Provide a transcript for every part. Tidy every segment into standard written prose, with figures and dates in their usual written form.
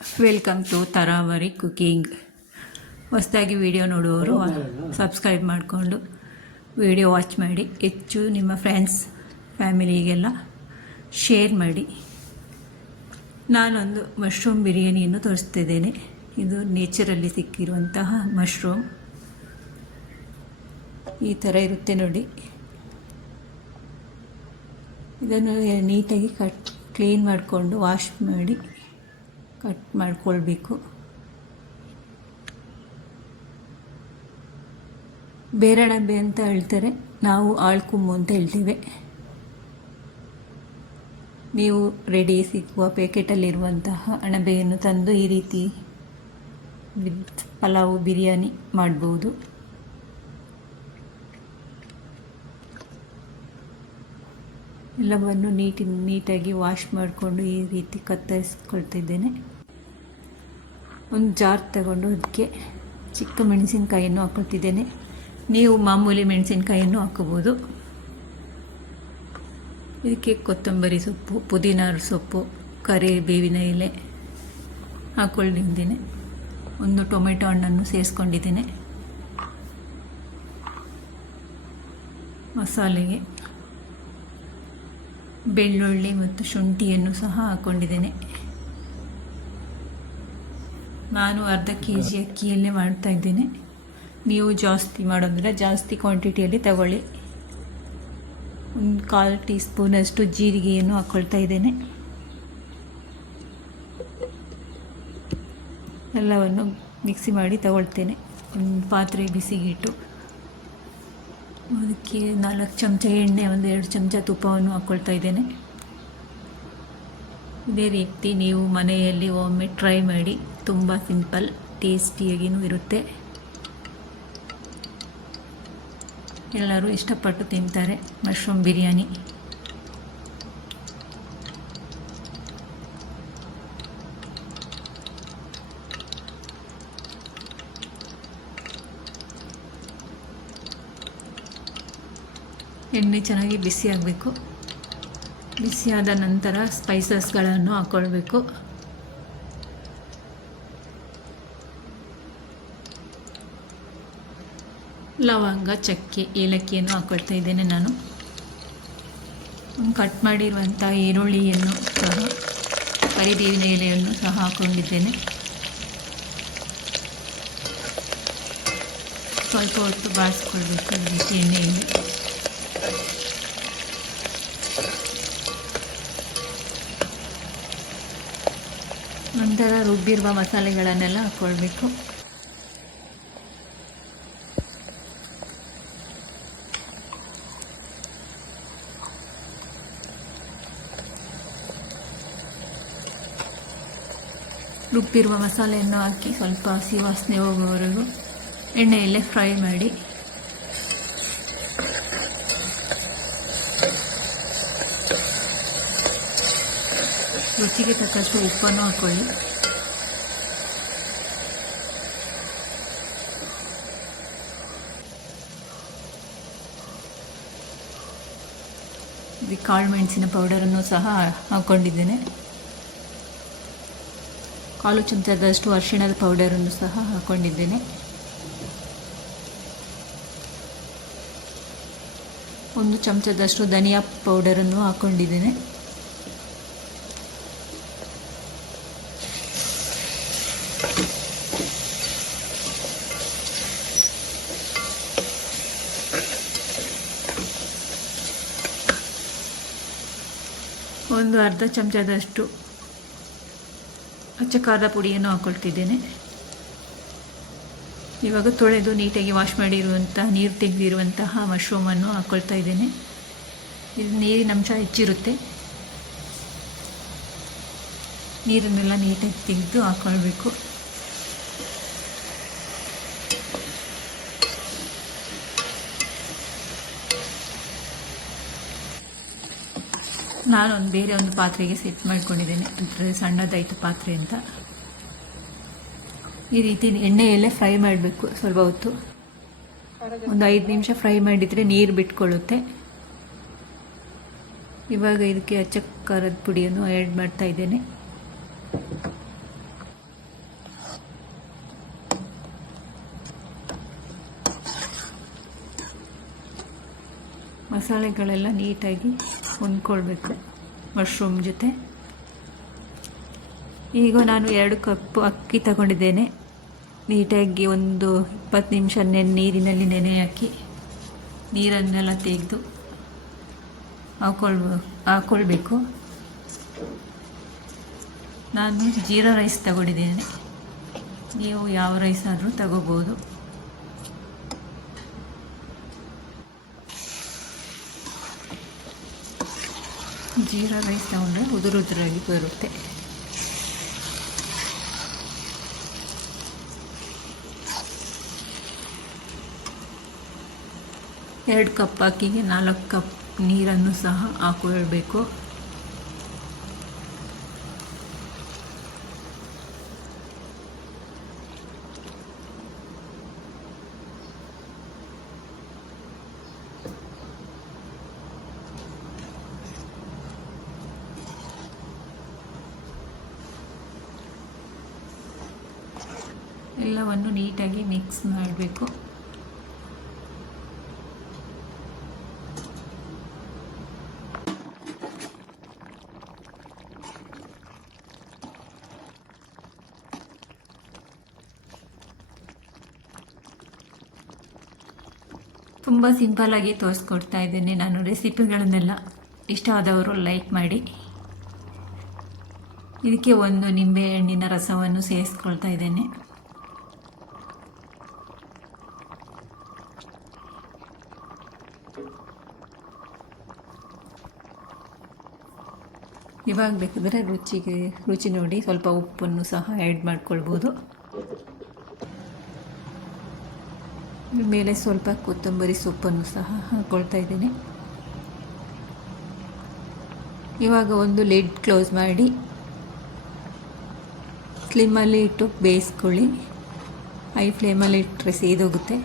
Welcome to Taravari cooking. ಹೊಸದಾಗಿ video ನೋಡುವವರು subscribe ಮಾಡಿಕೊಂಡು ವಿಡಿಯೋ ವಾಚ್ ಮಾಡಿ, ಹೆಚ್ಚು ನಿಮ್ಮ ಫ್ರೆಂಡ್ಸ್ ಫ್ಯಾಮಿಲಿಗೆಲ್ಲ ಶೇರ್ ಮಾಡಿ. ನಾನೊಂದು ಮಶ್ರೂಮ್ ಬಿರಿಯಾನಿಯನ್ನು ತೋರಿಸ್ತಿದ್ದೇನೆ. ಇದು ನೇಚರಲ್ಲಿ ಸಿಕ್ಕಿರುವಂತಹ ಮಶ್ರೂಮ್. ಈ ಥರ ಇರುತ್ತೆ ನೋಡಿ. ಇದನ್ನು ನೀಟಾಗಿ ಕ್ಲೀನ್ ಮಾಡಿಕೊಂಡು ವಾಶ್ ಮಾಡಿ ಕಟ್ ಮಾಡ್ಕೊಳ್ಬೇಕು. ಬೇರಣಬೆ ಅಂತ ಹೇಳ್ತಾರೆ, ನಾವು ಆಳ್ಕುಮ್ಮು ಅಂತ ಹೇಳ್ತೇವೆ. ನೀವು ರೆಡಿ ಸಿಕ್ಕುವ ಪ್ಯಾಕೆಟಲ್ಲಿರುವಂತಹ ಅಣಬೆಯನ್ನು ತಂದು ಈ ರೀತಿ ಪಲಾವು ಬಿರಿಯಾನಿ ಮಾಡ್ಬೋದು. ಎಲ್ಲವನ್ನು ನೀಟಾಗಿ ವಾಶ್ ಮಾಡಿಕೊಂಡು ಈ ರೀತಿ ಕತ್ತರಿಸ್ಕೊಳ್ತಿದ್ದೇನೆ. ಒಂದು ಜಾರ್ ತಗೊಂಡು ಅದಕ್ಕೆ ಚಿಕ್ಕ ಮೆಣಸಿನಕಾಯಿಯನ್ನು ಹಾಕ್ಕೊಳ್ತಿದ್ದೇನೆ. ನೀವು ಮಾಮೂಲಿ ಮೆಣಸಿನಕಾಯಿಯನ್ನು ಹಾಕೋಬೋದು. ಇದಕ್ಕೆ ಕೊತ್ತಂಬರಿ ಸೊಪ್ಪು, ಪುದೀನ ಸೊಪ್ಪು, ಕರಿಬೇವಿನ ಎಲೆ ಹಾಕ್ಕೊಂಡಿದ್ದೇನೆ. ಒಂದು ಟೊಮೆಟೊ ಹಣ್ಣನ್ನು ಸೇರಿಸ್ಕೊಂಡಿದ್ದೇನೆ. ಮಸಾಲೆಗೆ ಬೆಳ್ಳುಳ್ಳಿ ಮತ್ತು ಶುಂಠಿಯನ್ನು ಸಹ ಹಾಕ್ಕೊಂಡಿದ್ದೇನೆ. ನಾನು ಅರ್ಧ ಕೆಜಿ ಅಕ್ಕಿಯಲ್ಲೇ ಮಾಡ್ತಾ ಇದ್ದೇನೆ. ನೀವು ಜಾಸ್ತಿ ಮಾಡೋದ್ರೆ ಜಾಸ್ತಿ ಕ್ವಾಂಟಿಟಿಯಲ್ಲಿ ತಗೊಳ್ಳಿ. ಒಂದು 1/4 ಟೀ ಸ್ಪೂನಷ್ಟು ಜೀರಿಗೆಯನ್ನು ಹಾಕ್ಕೊಳ್ತಾ ಇದ್ದೇನೆ. ಎಲ್ಲವನ್ನು ಮಿಕ್ಸಿ ಮಾಡಿ ತಗೊಳ್ತೇನೆ. ಒಂದು ಪಾತ್ರೆ ಬಿಸಿಗಿಟ್ಟು ಅದಕ್ಕೆ 4 ಚಮಚ ಎಣ್ಣೆ, 1-2 ಚಮಚ ತುಪ್ಪವನ್ನು ಹಾಕ್ಕೊಳ್ತಾ ಇದ್ದೇನೆ. ಇದೇ ರೀತಿ ನೀವು ಮನೆಯಲ್ಲಿ ಒಮ್ಮೆ ಟ್ರೈ ಮಾಡಿ. ತುಂಬ ಸಿಂಪಲ್, ಟೇಸ್ಟಿಯಾಗಿಯೂ ಇರುತ್ತೆ. ಎಲ್ಲರೂ ಇಷ್ಟಪಟ್ಟು ತಿಂತಾರೆ ಮಶ್ರೂಮ್ ಬಿರಿಯಾನಿ. ಎಣ್ಣೆ ಚೆನ್ನಾಗಿ ಬಿಸಿ ಆಗಬೇಕು. ಬಿಸಿಯಾದ ನಂತರ ಸ್ಪೈಸಸ್ಗಳನ್ನು ಹಾಕ್ಕೊಳ್ಬೇಕು. ಲವಂಗ, ಚಕ್ಕೆ, ಏಲಕ್ಕಿಯನ್ನು ಹಾಕ್ಕೊಳ್ತಾ ಇದ್ದೇನೆ. ನಾನು ಕಟ್ ಮಾಡಿರುವಂಥ ಈರುಳ್ಳಿಯನ್ನು ಸಹ, ಕರಿಬೇವಿನ ಎಲೆಯನ್ನು ಸಹ ಹಾಕ್ಕೊಂಡಿದ್ದೇನೆ. ಸ್ವಲ್ಪ ಹೊತ್ತು ಬಾಡಿಸ್ಕೊಳ್ಬೇಕು ಈ ರೀತಿ ಎಣ್ಣೆಯಲ್ಲಿ. ನಂತರ ರುಬ್ಬಿರುವ ಮಸಾಲೆಗಳನ್ನೆಲ್ಲ ಹಾಕ್ಕೊಳ್ಬೇಕು. ರುಬ್ಬಿರುವ ಮಸಾಲೆಯನ್ನು ಹಾಕಿ ಸ್ವಲ್ಪ ಹಸಿ ವಾಸನೆ ಹೋಗುವವರೆಗೂ ಎಣ್ಣೆಯಲ್ಲೇ ಫ್ರೈ ಮಾಡಿ. ರುಚಿಗೆ ತಕ್ಕಷ್ಟು ಉಪ್ಪನ್ನು ಹಾಕ್ಕೊಳ್ಳಿ. ಕಾಳು ಮೆಣಸಿನ ಪೌಡರನ್ನು ಸಹ ಹಾಕ್ಕೊಂಡಿದ್ದೇನೆ. 1/4 ಚಮಚದಷ್ಟು ಅರಿಶಿಣದ ಪೌಡರನ್ನು ಸಹ ಹಾಕ್ಕೊಂಡಿದ್ದೇನೆ. 1 ಚಮಚದಷ್ಟು ಧನಿಯಾ ಪೌಡರನ್ನು ಹಾಕ್ಕೊಂಡಿದ್ದೇನೆ. ಒಂದು ಅರ್ಧ ಚಮಚದಷ್ಟು ಅಚ್ಚ ಖಾರದ ಪುಡಿಯನ್ನು ಹಾಕ್ಕೊಳ್ತಿದ್ದೇನೆ. ಇವಾಗ ತೊಳೆದು ನೀಟಾಗಿ ವಾಶ್ ಮಾಡಿರುವಂತಹ, ನೀರು ತೆಗೆದಿರುವಂತಹ ಮಶ್ರೂಮನ್ನು ಹಾಕ್ಕೊಳ್ತಾ ಇದ್ದೇನೆ. ಇದು ನೀರಿನ ಅಂಶ ಹೆಚ್ಚಿರುತ್ತೆ. ನೀರನ್ನೆಲ್ಲ ನೀಟಾಗಿ ತೆಗೆದು ಹಾಕ್ಕೊಳ್ಬೇಕು. ನಾನು ಬೇರೆ ಒಂದು ಪಾತ್ರೆಗೆ ಸೆಟ್ ಮಾಡ್ಕೊಂಡಿದ್ದೇನೆ. ಅಂದರೆ ಸಣ್ಣದಾಯಿತು ಪಾತ್ರೆ ಅಂತ. ಈ ರೀತಿ ಎಣ್ಣೆಯಲ್ಲೇ ಫ್ರೈ ಮಾಡಬೇಕು. ಸ್ವಲ್ಪ ಹೊತ್ತು, ಒಂದು 5 ನಿಮಿಷ ಫ್ರೈ ಮಾಡಿದರೆ ನೀರು ಬಿಟ್ಕೊಳ್ಳುತ್ತೆ. ಇವಾಗ ಇದಕ್ಕೆ ಅಚ್ಚ ಖಾರದ ಪುಡಿಯನ್ನು ಆ್ಯಡ್ ಮಾಡ್ತಾ ಇದ್ದೇನೆ. ಮಸಾಲೆಗಳೆಲ್ಲ ನೀಟಾಗಿ ಹೊಂದ್ಕೊಳ್ಬೇಕು ಮಶ್ರೂಮ್ ಜೊತೆ. ಈಗ ನಾನು 2 ಕಪ್ ಅಕ್ಕಿ ತಗೊಂಡಿದ್ದೇನೆ. ನೀಟಾಗಿ ಒಂದು 20 ನಿಮಿಷ ನೀರಿನಲ್ಲಿ ನೆನೆ ಹಾಕಿ ನೀರನ್ನೆಲ್ಲ ತೆಗೆದು ಹಾಕ್ಕೊಳ್ಬೇಕು. ನಾನು ಜೀರಾ ರೈಸ್ ತಗೊಂಡಿದ್ದೇನೆ, ನೀವು ಯಾವ ರೈಸ್ ಆದರೂ ತಗೋಬೋದು. ಜೀರಾ ರೈಸ್ ತಗೊಂಡ್ರೆ ಉದುರಾಗಿ ಬರುತ್ತೆ. ಎರಡು ಕಪ್ ಅಕ್ಕಿಗೆ 4 ಕಪ್ ನೀರನ್ನು ಸಹ ಹಾಕೊಳ್ಬೇಕು. ಎಲ್ಲವನ್ನು ನೀಟಾಗಿ ಮಿಕ್ಸ್ ಮಾಡಬೇಕು. ತುಂಬ ಸಿಂಪಲ್ಲಾಗಿ ತೋರಿಸ್ಕೊಡ್ತಾ ಇದ್ದೇನೆ ನಾನು ರೆಸಿಪಿಗಳನ್ನೆಲ್ಲ. ಇಷ್ಟ ಆದವರು ಲೈಕ್ ಮಾಡಿ. ಇದಕ್ಕೆ 1 ನಿಂಬೆ ಹಣ್ಣಿನ ರಸವನ್ನು ಸೇರಿಸ್ಕೊಳ್ತಾ ಇದ್ದೇನೆ. ಇವಾಗ ಬೇಕಾದರೆ ರುಚಿ ನೋಡಿ ಸ್ವಲ್ಪ ಉಪ್ಪನ್ನು ಸಹ ಆ್ಯಡ್ ಮಾಡ್ಕೊಳ್ಬೋದು. ಮೇಲೆ ಸ್ವಲ್ಪ ಕೊತ್ತಂಬರಿ ಸೊಪ್ಪನ್ನು ಸಹ ಹಾಕ್ಕೊಳ್ತಾ ಇದ್ದೀನಿ. ಇವಾಗ ಒಂದು ಲಿಡ್ ಕ್ಲೋಸ್ ಮಾಡಿ ಸ್ಲಿಮ್ಮಲ್ಲಿ ಇಟ್ಟು ಬೇಯಿಸ್ಕೊಳ್ಳಿ. ಹೈ ಫ್ಲೇಮಲ್ಲಿ ಇಟ್ಟರೆ ಸೀದೋಗುತ್ತೆ.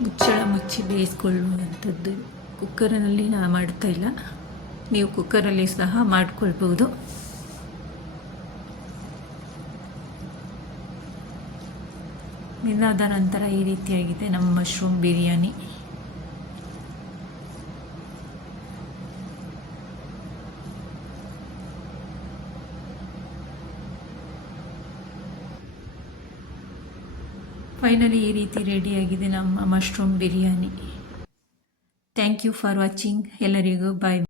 ಮುಚ್ಚಳ ಮುಚ್ಚಿ ಬೇಯಿಸ್ಕೊಳ್ಳುವಂಥದ್ದು ಕುಕ್ಕರಿನಲ್ಲಿ ನಾನು ಮಾಡ್ತಾ ಇಲ್ಲ, ನೀವು ಕುಕ್ಕರಲ್ಲಿ ಸಹ ಮಾಡ್ಕೊಳ್ಬೋದು. ಇದಾದ ನಂತರ ಈ ರೀತಿಯಾಗಿದೆ ನಮ್ಮ ಮಶ್ರೂಮ್ ಬಿರಿಯಾನಿ. ಫೈನಲಿ ಈ ರೀತಿ ರೆಡಿಯಾಗಿದೆ ನಮ್ಮ mushroom biryani. Thank you for watching. ಎಲ್ಲರಿಗೂ ಬಾಯ್.